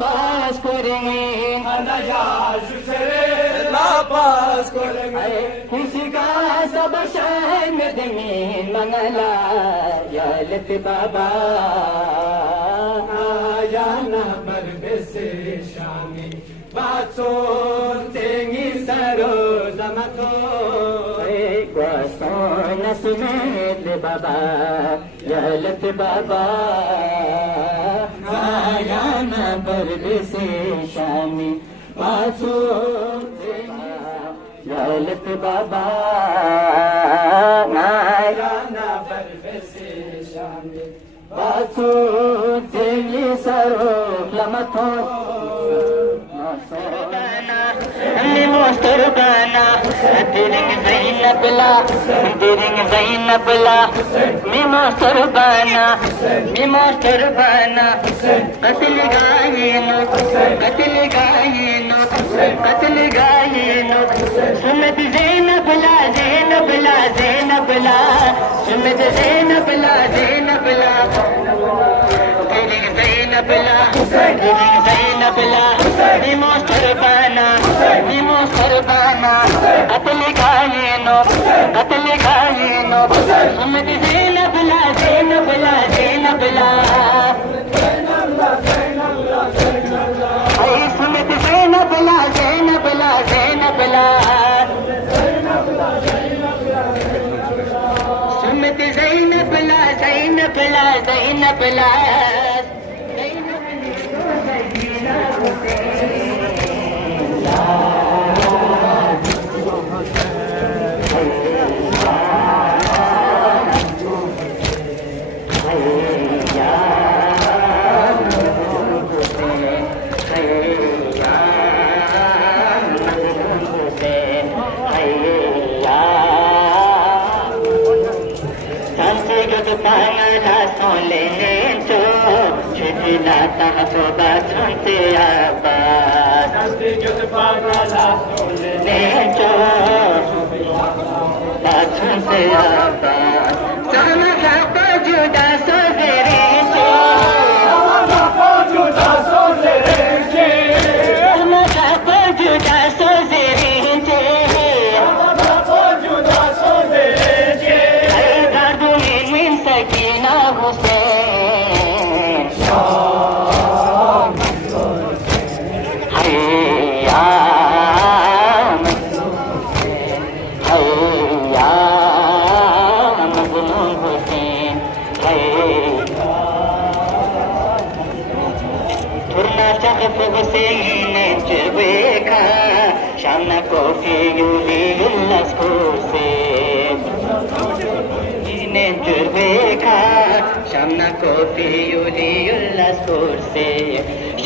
पास करेंगे पास करेंगे खुशी का सब शहर में देंगे मंगला या लत बाबा या ना मरबे से शामी बातों तेंगी सरो लमतो क्वासन सुमेल बाबा या लत बाबा या ना मरबे से शामी बातों ललित बाबा नारायणा बरबसे शामी बासु चेली सरो लमथो मोस्तरबाना दिरिंग ज़ैनबला दिरिंग ज़ैनबला मोस्तरबाना कत्ल गायनो सुमत ज़ैनबला सुमत ज़ैनबला दिरिंग ज़ैनबला मोस्तरबाना कत्ल गायनो सुमत ज़ैनबला सुमत ज़ैनबला सुमत ज़ैनबला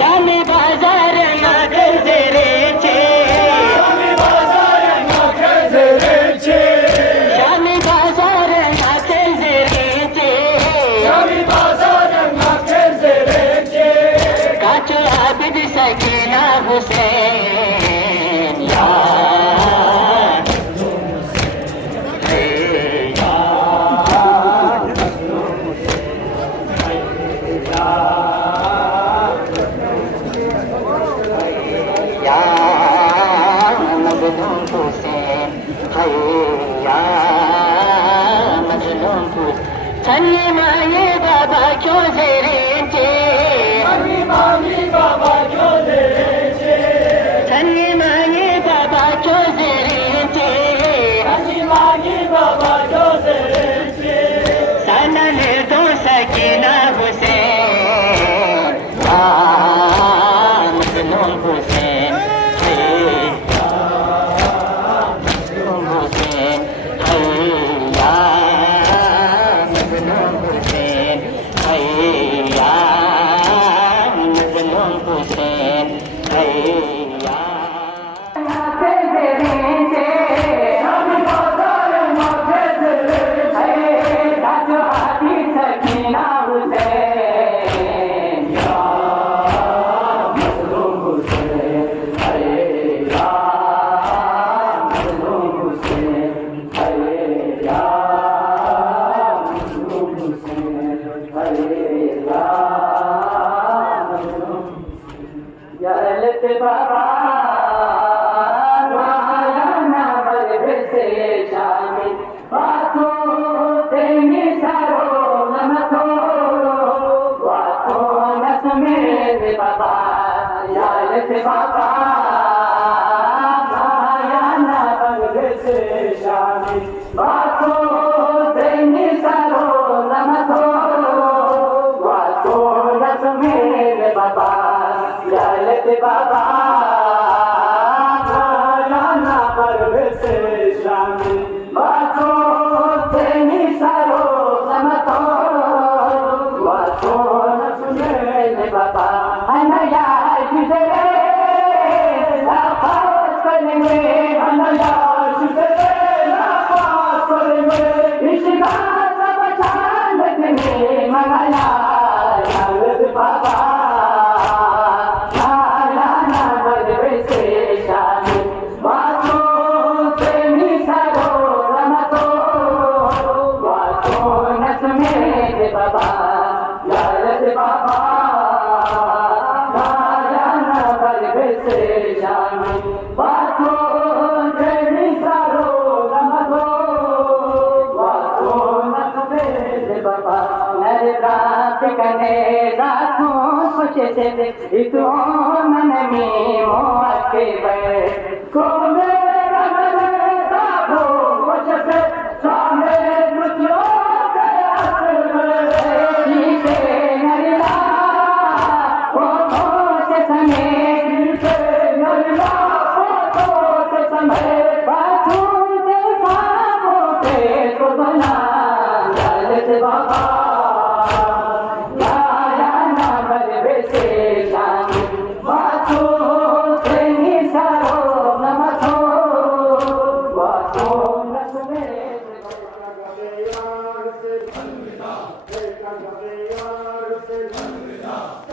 शामी बाजार ना खजरे छे शामी बाजार ना खजरे छे काचो आबिद सकीना हुसैन सन्नी माये बाबा क्यों जेरे चे सन्नी माये बाबा क्यों जेरे चे साना ने दो सकीना हुसैन मजनून हुसैन यालत बाबा मायाना बरसे शामी बातो तेनी सारो नमतो बातो नसमे बाबा यालत बाबा मायाना बरसे शामी बातो तेनी सारो नमतो बातो नसमे बाबा यालत बाबा मायाना बरसे शामी बातो तेनी सारो नमतो बातो नसमे बाबा हनया जुजरे लाफास करेंगे हनया जुजरे लाफास करेंगे इश्क़ सब चांद में मंगला यालत बाबा मायाना बरसे शामी बातो तेनी सारो नमतो बातो नसमे बाबा यालत बाबा मायाना बरसे शामी बातो तेनी सारो नमतो बातो नसमे बाबा नरे रात कने रातों कुछ से इतो मन में मोके बे को मेरा मन दाबो कुछ से सामे मुझो के असर जीते नरिला ओ से समे जीते नरिला ओ से समे बातों से पापो के को बना यालत बाबा मायाना बरसे शामी बातो तेनी सारो नमतो बातो नसमे यार से अलविदा